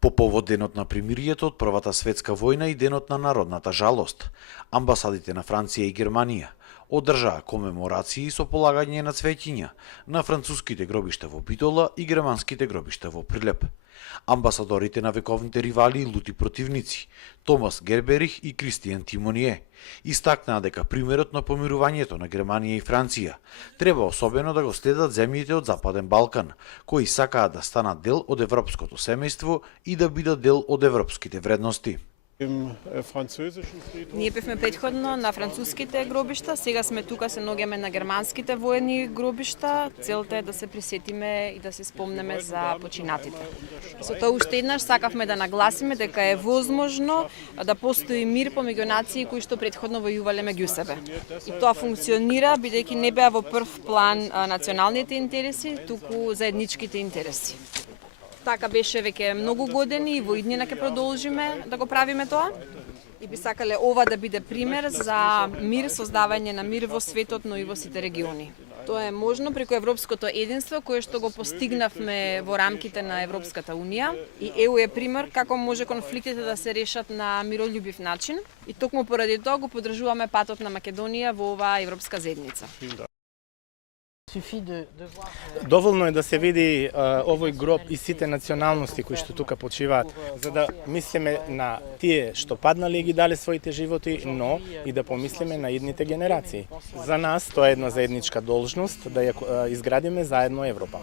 По повод денот на примирието од Првата светска војна и денот на народната жалост, амбасадите на Франција и Германија одржаа комеморации со полагање на цвеќиња на француските гробишта во Битола и германските гробишта во Прилеп. Амбасадорите на вековните ривали и лути противници, Томас Герберих и Кристијан Тимоние, истакнаа дека примерот на помирувањето на Германија и Франција треба особено да го следат земјите од Западен Балкан, кои сакаат да станат дел од европското семејство и да бидат дел од европските вредности. Ние бевме претходно на француските гробишта, сега сме тука, се наоѓаме на германските воени гробишта. Целта е да се присетиме и да се спомнеме за починатите. Со тоа уште еднаш сакавме да нагласиме дека е возможно да постои мир помеѓу нации кои што претходно војувале меѓу себе. И тоа функционира бидејќи не беа во прв план националните интереси, туку заедничките интереси. Така беше веќе многу години и во иднина ќе продолжиме да го правиме тоа. И би сакале ова да биде пример за мир, создавање на мир во светот, но и во сите региони. Тоа е можно преку европското единство кое што го постигнавме во рамките на Европската унија и ЕУ е пример како може конфликтите да се решат на миролюбив начин и токму поради тоа го поддржуваме патот на Македонија во оваа европска заедница. Доволно е да се види овој гроб и сите националности кои што тука почиваат, за да мислиме на тие што паднале и ги дале своите животи, но и да помислиме на идните генерации. За нас тоа е една заедничка должност да ја изградиме заедно Европа.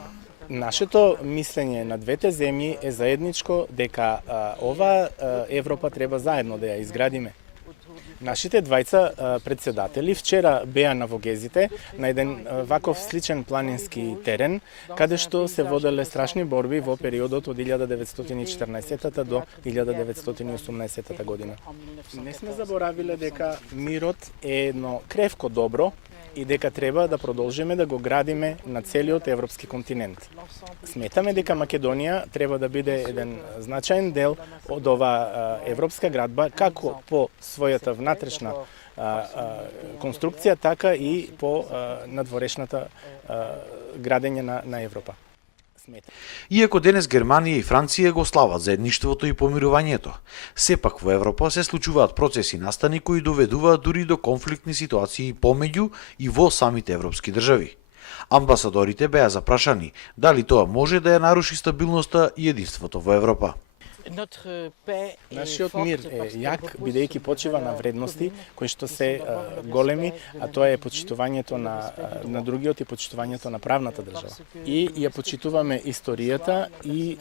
Нашето мислење на двете земји е заедничко дека ова Европа треба заедно да ја изградиме. Нашите двајца председатели вчера беа на Вогезите на еден ваков сличен планински терен, каде што се воделе страшни борби во периодот од 1914 до 1918 година. Не сме заборавиле дека мирот е едно кревко добро и дека треба да продолжиме да го градиме на целиот европски континент. Сметаме дека Македонија треба да биде еден значаен дел од оваа европска градба, како по својата внатрешна конструкција, така и по надворешната градење на Европа. Иако денес Германија и Франција го слават заедништвото и помирувањето, сепак во Европа се случуваат процеси настани кои доведуваат дури до конфликтни ситуации помеѓу и во самите европски држави. Амбасадорите беа запрашани дали тоа може да ја наруши стабилноста и единството во Европа. Нашиот мир е јак бидејќи почива на вредности кои што се големи, а тоа е почитувањето на другиот и почитувањето на правната држава. И ја почитуваме историјата и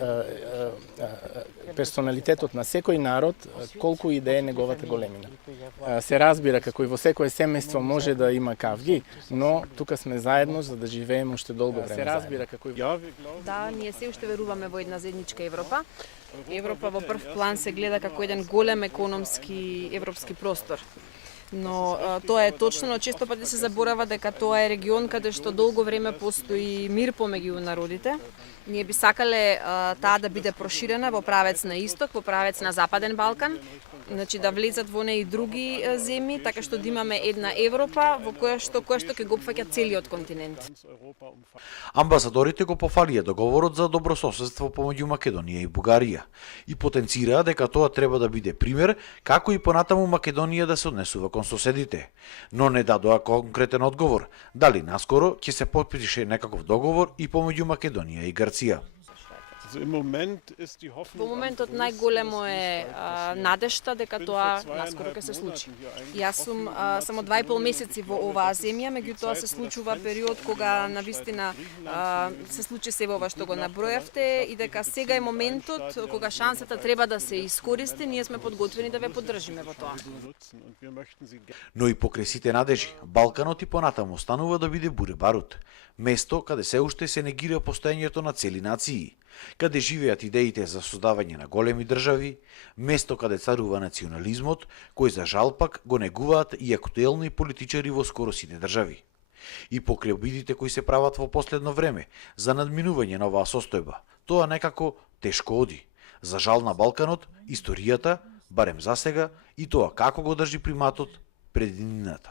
персоналитетот на секој народ, колку и да е неговата големина. Се разбира како и во секое семејство може да има кавги, но тука сме заедно за да живееме уште долго време. Се разбира како и Да, ние се уште веруваме во една заедничка Европа. Европа во прв план се гледа како еден голем економски европски простор. Но тоа е точно, но често пати се заборава дека тоа е регион каде што долго време постои мир помеѓу народите. Ние би сакале таа да биде проширена во правец на исток, во правец на Западен Балкан, значи да влезат во неа и други земји, така што да имаме една Европа во која што ќе го опфаќа целиот континент. Амбасадорите го пофалија договорот за добрососедство помеѓу Македонија и Бугарија и потенцираа дека тоа треба да биде пример како и понатаму Македонија да се однесува кон соседите, но не дадоа конкретен одговор дали наскоро ќе се потпише некаков договор и помеѓу Македонија и Грција. Во моментот најголемо е надежта дека тоа наскоро ќе се случи. Јас сум само 2,5 месеци во оваа земја, меѓутоа се случува период кога навистина се случи се ова што го набројавте и дека сега е моментот кога шансата треба да се искористи, ние сме подготвени да ве поддржиме во тоа. Но и покрај сите надежи, Балканот и понатаму станува да биде буре барут, место каде се уште се негира постоењето на цели нации, каде живеат идеите за создавање на големи држави, место каде царува национализмот, кој за жал пак го негуваат и актуелни политичари во скоро сите држави. И покрај обидите кои се прават во последно време за надминување на оваа состојба, тоа некако тешко оди. За жал на Балканот, историјата, барем засега, и тоа како го држи приматот пред иднината.